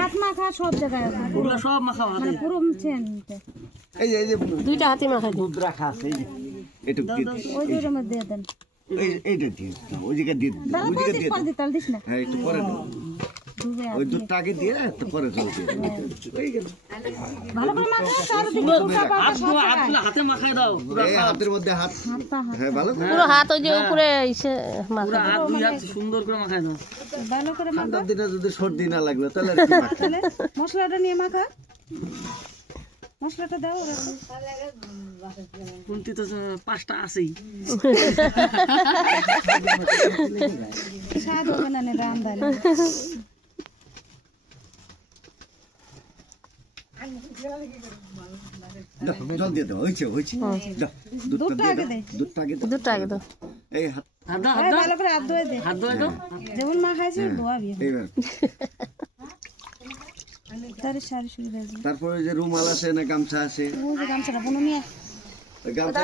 হাত মাখা সব জায়গায় ওগুলো সব মাখাও হাতে। মানে পুরো চেন এই যে দুইটা হাতে মাখাই দিই। দুধ রাখা আছে এই যে এটুক দিয়ে দিন। ওই যে ওর মধ্যে দিয়ে দেন এইটা দিয়ে দাও, ওই জায়গা দিয়ে দাও, দাদা ওই জায়গা দিয়ে পর দাও। দিতে তাল দিস না হ্যাঁ একটু পরে দাও। ডুবে ওই দুধটা আগে দিয়ে তো পরে জল দিয়ে দাও। এই গেল। ভালো করে মাখা চারদিকে ফুটা পাকা হাতগুলো হাতে মাখাই দাও। এই হাতের মধ্যে হাত হ্যাঁ ভালো করে। পুরো হাত ওই যে উপরে ইসে মাখা। পুরো হাত দুই হাত সুন্দর করে মাখাই দাও। ভালো করে মাখা ঠান্ডার দিনে যদি সর্দি না লাগলো তাহলে আর কি মাখা? তাহলে মশলাটা নিয়ে মাখা মশলাটা দাও কোনটি তো 5টা আছেই। স্বাদ হবে না নে রান্দানি দাও, জল দিয়ে দাও, হয়েছে হয়েছে দাও, দুধটা দিয়ে দাও, দুধটা আগে দাও। দুধটা আগে দাও। এই হাত হাত দাও, হাত এই দাও। ভালো করে হাত ধুয়ে দে হাত ধোয় দাও। যেমন মাখাইছি ধোয়াবি এইবার তার সারি সুবিধা তারপরে যে রুমাল আছে না গামছা আছে ও যে গামছাটা বোন নিয়ে ওই গামছা